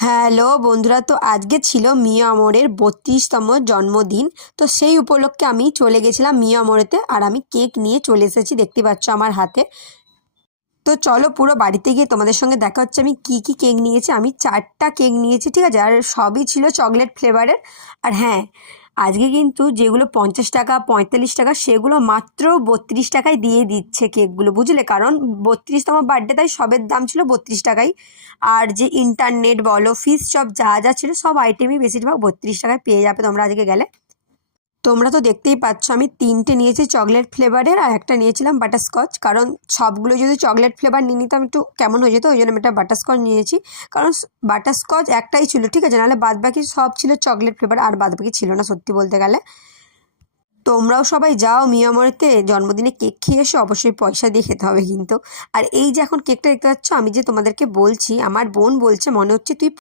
Hello বন্ধুরা, তো আজকে ছিল মিয়া আমরের 32তম জন্মদিন। তো সেই উপলক্ষে আমি চলে গেছিলাম মিয়া আমরেতে, আর আমি কেক নিয়ে চলে এসেছি, দেখতে পাচ্ছ আমার হাতে। তো চলো পুরো বাড়িতে গিয়ে তোমাদের সঙ্গে দেখা হচ্ছে আমি কি কি কেক নিয়েছি। আমি 4টা কেক নিয়েছি, ঠিক আছে, আর সবই ছিল চকলেট ফ্লেভারের। আর হ্যাঁ, আজকে কিন্তু যেগুলো 50 টাকা 45 টাকা সেগুলো মাত্র 32 টাকায় দিয়ে দিচ্ছে কেকগুলো, বুঝলে, কারণ 32তম বার্থডে, তাই সবের দাম ছিল 32 টাকাই। আর যে ইন্টারনেট বলো, ফিস চপ যা যা ছিল সব আইটেমই বেশিরভাগ 32 টাকায় পেয়ে যাবে তোমরা আজকে গেলে। তোমরা তো দেখতেই পাচ্ছ আমি 3টে নিয়েছি চকলেট ফ্লেভারের, আর একটা নিয়েছিলাম বাটারস্কচ, কারণ সবগুলো যদি চকলেট ফ্লেভার নিয়ে নিতাম একটু কেমন হয়ে যেত, ওই জন্য আমি একটা বাটারস্কচ নিয়েছি। কারণ বাটারস্কচ একটাই ছিল, ঠিক আছে, নাহলে বাদবাকি সব ছিল চকলেট ফ্লেভার, আর বাদবাকি ছিল না সত্যি বলতে গেলে। তোমরাও সবাই যাও মিয়ামরিতে জন্মদিনে কেক খেয়ে এসো, অবশ্যই পয়সা দিয়ে খেতে হবে কিন্তু। আর এই যে এখন কেকটা দেখতে পাচ্ছ, আমি যে তোমাদেরকে বলছি, আমার বোন বলছে মনে হচ্ছে তুই